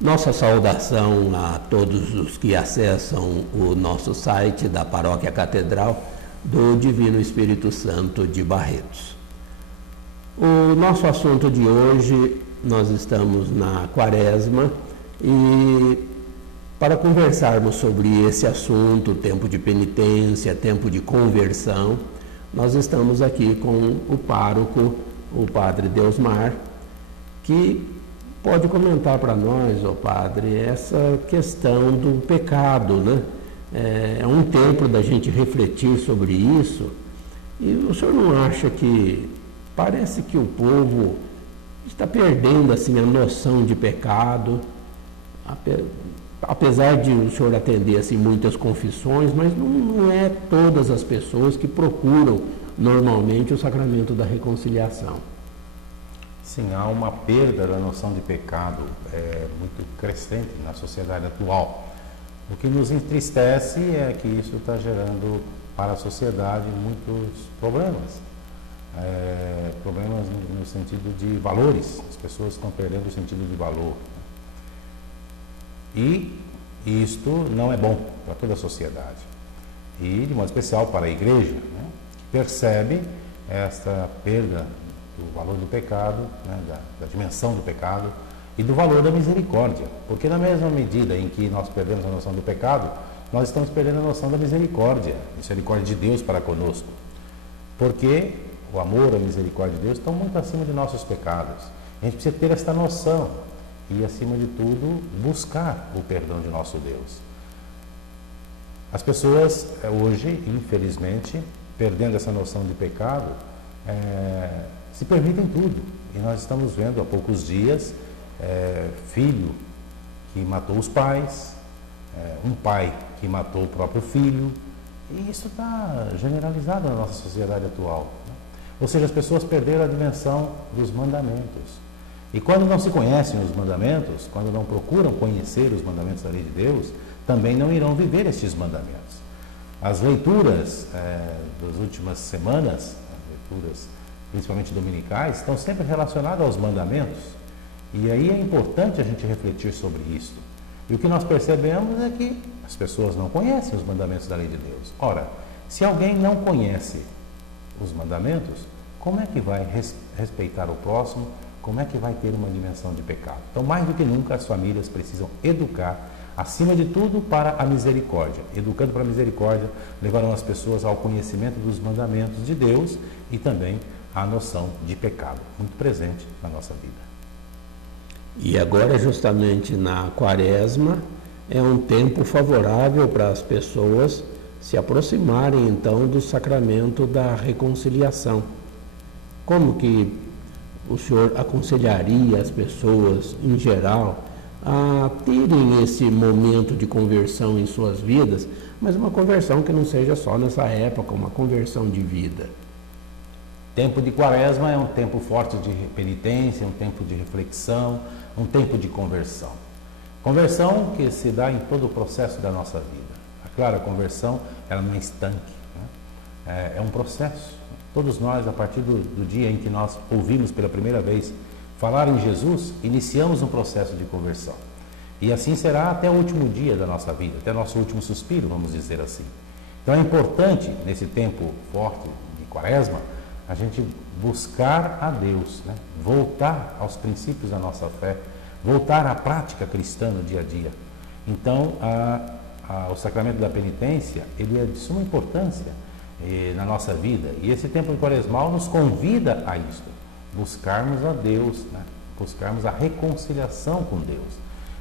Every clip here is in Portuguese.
Nossa saudação a todos os que acessam o nosso site da Paróquia Catedral do Divino Espírito Santo de Barretos. O nosso assunto de hoje, nós estamos na Quaresma e para conversarmos sobre esse assunto, tempo de penitência, tempo de conversão, nós estamos aqui com o pároco, o Padre Deusmar, que pode comentar para nós, ó Padre, essa questão do pecado, né? É um tempo da gente refletir sobre isso. E o senhor não acha que parece que o povo está perdendo assim a noção de pecado, apesar de o senhor atender assim muitas confissões, mas não é todas as pessoas que procuram normalmente o sacramento da reconciliação. Sim, há uma perda da noção de pecado muito crescente na sociedade atual. O que nos entristece é que isso está gerando para a sociedade muitos problemas. Problemas no sentido de valores. As pessoas estão perdendo o sentido de valor. E isto não é bom para toda a sociedade. E, de modo especial, para a Igreja, né, que percebe esta perda do valor do pecado, né, da dimensão do pecado e do valor da misericórdia. Porque na mesma medida em que nós perdemos a noção do pecado, nós estamos perdendo a noção da misericórdia de Deus para conosco. Porque o amor, a misericórdia de Deus estão muito acima de nossos pecados. A gente precisa ter esta noção e, acima de tudo, buscar o perdão de nosso Deus. As pessoas hoje, infelizmente, perdendo essa noção de pecado, se permitem tudo. E nós estamos vendo há poucos dias filho que matou os pais, um pai que matou o próprio filho, e isso está generalizado na nossa sociedade atual, né? Ou seja, as pessoas perderam a dimensão dos mandamentos. E quando não se conhecem os mandamentos, quando não procuram conhecer os mandamentos da lei de Deus, também não irão viver estes mandamentos. As leituras das últimas semanas, as leituras principalmente dominicais, estão sempre relacionadas aos mandamentos. E aí é importante a gente refletir sobre isso. E o que nós percebemos é que as pessoas não conhecem os mandamentos da lei de Deus. Ora, se alguém não conhece os mandamentos, como é que vai respeitar o próximo? Como é que vai ter uma dimensão de pecado? Então, mais do que nunca, as famílias precisam educar, acima de tudo, para a misericórdia. Educando para a misericórdia, levarão as pessoas ao conhecimento dos mandamentos de Deus e também a noção de pecado, muito presente na nossa vida. E agora, justamente na Quaresma, é um tempo favorável para as pessoas se aproximarem, então, do sacramento da reconciliação. Como que o senhor aconselharia as pessoas, em geral, a terem esse momento de conversão em suas vidas, mas uma conversão que não seja só nessa época, uma conversão de vida? Tempo de Quaresma é um tempo forte de penitência, um tempo de reflexão, um tempo de conversão. Conversão que se dá em todo o processo da nossa vida. Claro, a conversão ela não é estanque, né? É um processo. Todos nós, a partir do dia em que nós ouvimos pela primeira vez falar em Jesus, iniciamos um processo de conversão. E assim será até o último dia da nossa vida, até o nosso último suspiro, vamos dizer assim. Então é importante, nesse tempo forte de Quaresma, a gente buscar a Deus, né? Voltar aos princípios da nossa fé, voltar à prática cristã no dia a dia. Então, o sacramento da penitência, ele é de suma importância na nossa vida. E esse tempo quaresmal nos convida a isso, buscarmos a Deus, né? Buscarmos a reconciliação com Deus.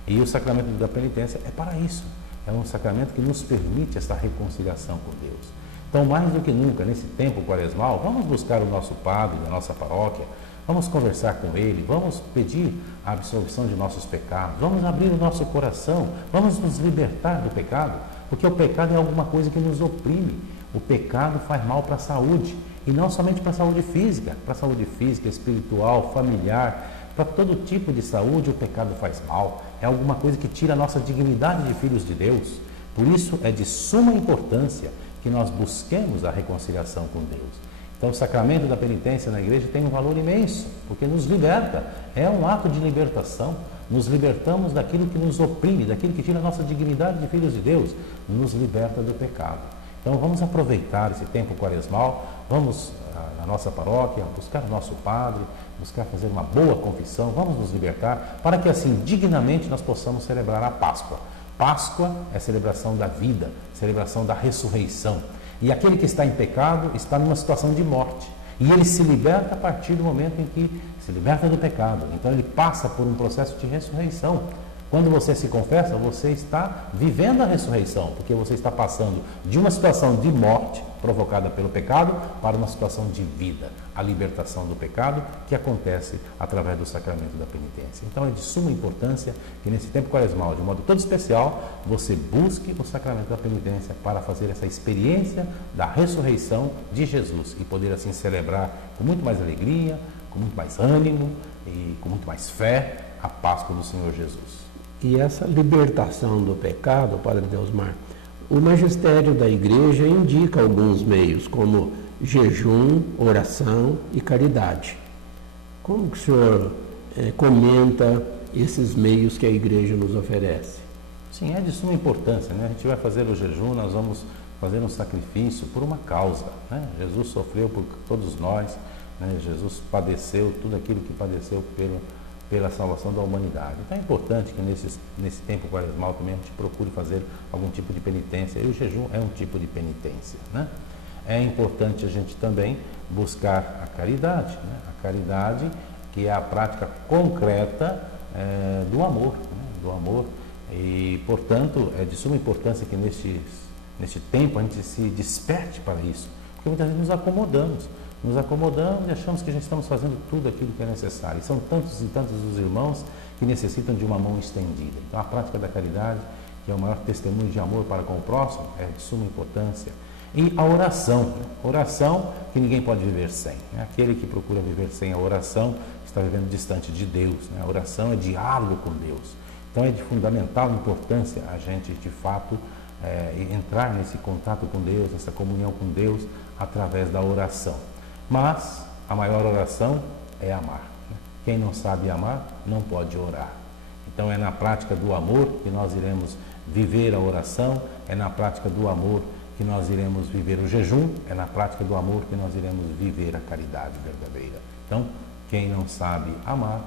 E o sacramento da penitência é para isso. É um sacramento que nos permite essa reconciliação com Deus. Então, mais do que nunca, nesse tempo quaresmal, vamos buscar o nosso padre da nossa paróquia, vamos conversar com ele, vamos pedir a absolvição de nossos pecados, vamos abrir o nosso coração, vamos nos libertar do pecado, porque o pecado é alguma coisa que nos oprime. O pecado faz mal para a saúde, e não somente para a saúde física, espiritual, familiar, para todo tipo de saúde o pecado faz mal. É alguma coisa que tira a nossa dignidade de filhos de Deus. Por isso é de suma importância que nós busquemos a reconciliação com Deus. Então o sacramento da penitência na igreja tem um valor imenso, porque nos liberta, é um ato de libertação, nos libertamos daquilo que nos oprime, daquilo que tira a nossa dignidade de filhos de Deus, nos liberta do pecado. Então vamos aproveitar esse tempo quaresmal, vamos na nossa paróquia buscar o nosso padre, buscar fazer uma boa confissão, vamos nos libertar, para que assim dignamente nós possamos celebrar a Páscoa. Páscoa é celebração da vida, celebração da ressurreição. E aquele que está em pecado está numa situação de morte. E ele se liberta a partir do momento em que se liberta do pecado. Então ele passa por um processo de ressurreição. Quando você se confessa, você está vivendo a ressurreição, porque você está passando de uma situação de morte provocada pelo pecado para uma situação de vida, a libertação do pecado que acontece através do sacramento da penitência. Então é de suma importância que nesse tempo quaresmal, de modo todo especial, você busque o sacramento da penitência para fazer essa experiência da ressurreição de Jesus e poder assim celebrar com muito mais alegria, com muito mais ânimo e com muito mais fé a Páscoa do Senhor Jesus. E essa libertação do pecado, Padre Deusmar, o magistério da Igreja indica alguns meios, como jejum, oração e caridade. Como que o senhor comenta esses meios que a Igreja nos oferece? Sim, é de suma importância, né? A gente vai fazer o jejum, nós vamos fazer um sacrifício por uma causa, né? Jesus sofreu por todos nós, né? Jesus padeceu tudo aquilo que padeceu pela salvação da humanidade. Então é importante que nesse tempo quaresmal também a gente procure fazer algum tipo de penitência, e o jejum é um tipo de penitência, né? É importante a gente também buscar a caridade, né? A caridade que é a prática concreta do amor, né? Do amor, e portanto é de suma importância que neste tempo a gente se desperte para isso, porque muitas vezes nos acomodamos e achamos que já estamos fazendo tudo aquilo que é necessário. E são tantos e tantos os irmãos que necessitam de uma mão estendida. Então a prática da caridade, que é o maior testemunho de amor para com o próximo, é de suma importância. E a oração, oração que ninguém pode viver sem. Aquele que procura viver sem a oração está vivendo distante de Deus. A oração é diálogo com Deus. Então é de fundamental importância a gente, de fato, entrar nesse contato com Deus, nessa comunhão com Deus, através da oração. Mas a maior oração é amar. Quem não sabe amar não pode orar. Então é na prática do amor que nós iremos viver a oração, é na prática do amor que nós iremos viver o jejum, é na prática do amor que nós iremos viver a caridade verdadeira. Então, quem não sabe amar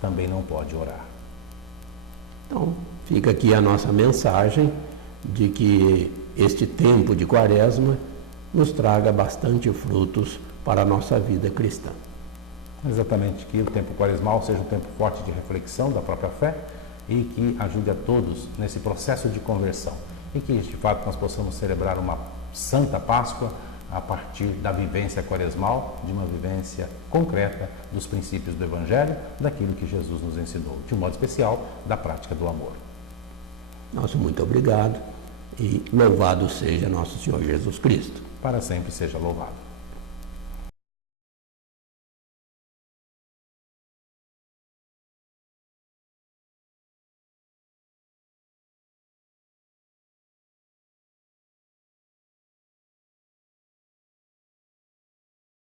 também não pode orar. Então, fica aqui a nossa mensagem de que este tempo de Quaresma nos traga bastante frutos para a nossa vida cristã. Exatamente, que o tempo quaresmal seja um tempo forte de reflexão da própria fé e que ajude a todos nesse processo de conversão. E que, de fato, nós possamos celebrar uma Santa Páscoa a partir da vivência quaresmal, de uma vivência concreta dos princípios do Evangelho, daquilo que Jesus nos ensinou, de um modo especial, da prática do amor. Nosso muito obrigado e louvado seja nosso Senhor Jesus Cristo. Para sempre seja louvado.